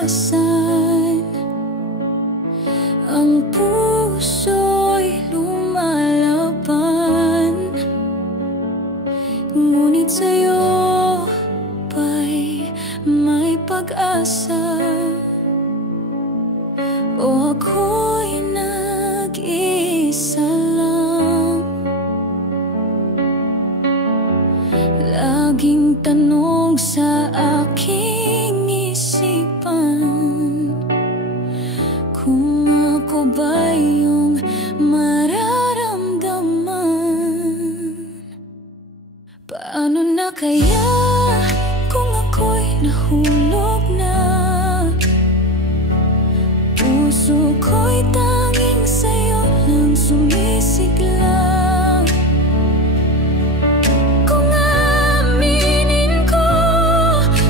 iwasan. Ang puso'y lumalaban, ngunit sa'yo pa'y may pag-asa. O ako'y nag-isa lang, laging tanong sa aking isipan, kung ako ba yung mararamdaman. Paano na kaya kung ako'y nahulog na? Puso ko'y tanging sa'yo lang sumisigla. Kung aminin ko,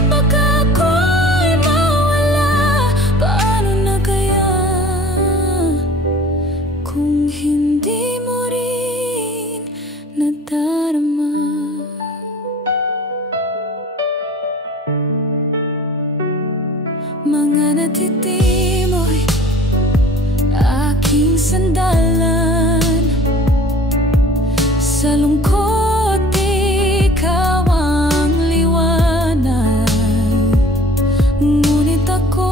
baka ako'y mawala. Paano na kaya kung hindi mo rin nadarama? Mga natitimoy aking sandalan, sa lungkot ikaw ang liwanag, ngunit ako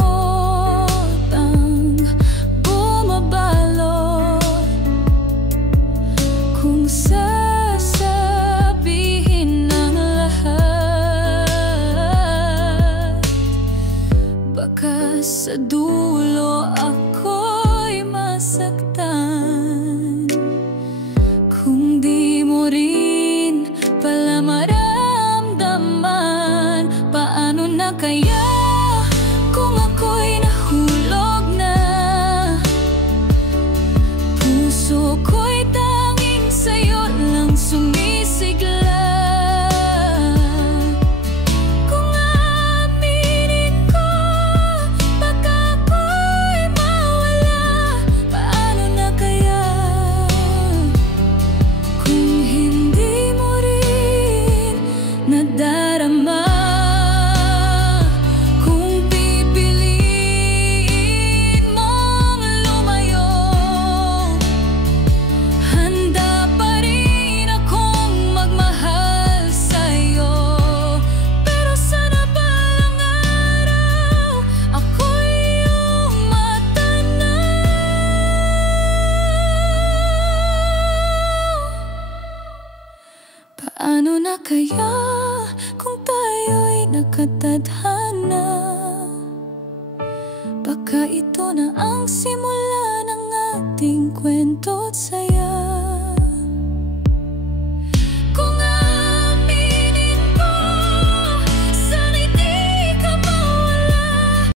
ang bumabalot. Kung sasabihin ng lahat, baka sa dulo ako'y masaktan. Kung di mo rin pala maramdaman, paano na kaya kung ako'y nahulog na? Puso ko'y tanging sa'yo lang sumisigla. Kung aminin ko, baka ako'y mawala. Paano na kaya kung hindi mo rin nadarama? Kung pipiliin mong lumayo, handa pa rin akong magmahal sa'yo. Pero sana balang araw ako'y iyong matanaw. Paano na kaya kung tayo'y nakatadhana? Baka ito na ang simula ng ating kwento't saya.